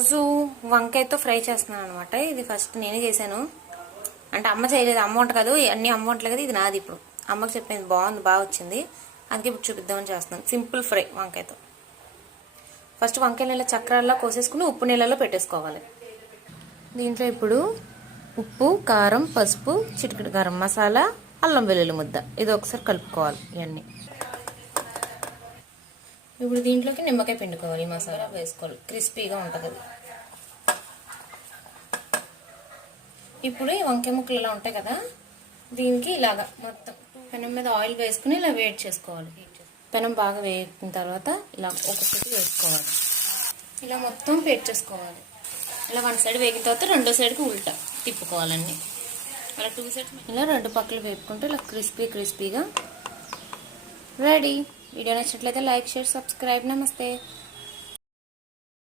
ఈరోజు వంకాయతో ఫ్రై చేస్తున్నాను అనమాట. ఇది ఫస్ట్ నేనే చేశాను, అంటే అమ్మ చేయలేదు. అమ్మ వంట కాదు, అన్ని అమ్మ వంటలు కదా, ఇది నాది. ఇప్పుడు అమ్మకి చెప్పింది బాగుంది, బాగా వచ్చింది, అందుకే ఇప్పుడు చూపిద్దామని చేస్తున్నాను. Simple fry వంకాయతో. ఫస్ట్ వంకాయలు ఇలా చక్రాల్లో కోసేసుకుని ఉప్పు నీళ్ళలో పెట్టేసుకోవాలి. దీంట్లో ఇప్పుడు ఉప్పు, కారం, పసుపు, చిటికెడు గరం మసాలా, అల్లం వెల్లుల్లి ముద్ద, ఇది ఒకసారి కలుపుకోవాలి. ఇవన్నీ ఇప్పుడు దీంట్లోకి నిమ్మకాయ పిండుకోవాలి, మసాలా వేసుకోవాలి, క్రిస్పీగా ఉంటుంది అది. ఇప్పుడు ఈ వంకాయ ముక్కలు ఇలా ఉంటాయి కదా, దీనికి ఇలాగా మొత్తం పెనం మీద ఆయిల్ వేసుకుని ఇలా వేడి చేసుకోవాలి. పెనం బాగా వేగిన తర్వాత ఇలా ఒక్కొక్కటి వేసుకోవాలి, ఇలా మొత్తం వేడి చేసుకోవాలి. ఇలా వన్ సైడ్ వేగిన తర్వాత రెండో సైడ్కి ఉల్టా తిప్పుకోవాలన్నీ. అలా టూ సైడ్స్ ఇలా రెండు పక్కలు వేపుకుంటే ఇలా క్రిస్పీగా రెడీ. వీడియో నచ్చినట్లయితే లైక్, షేర్, సబ్స్క్రైబ్. నమస్తే.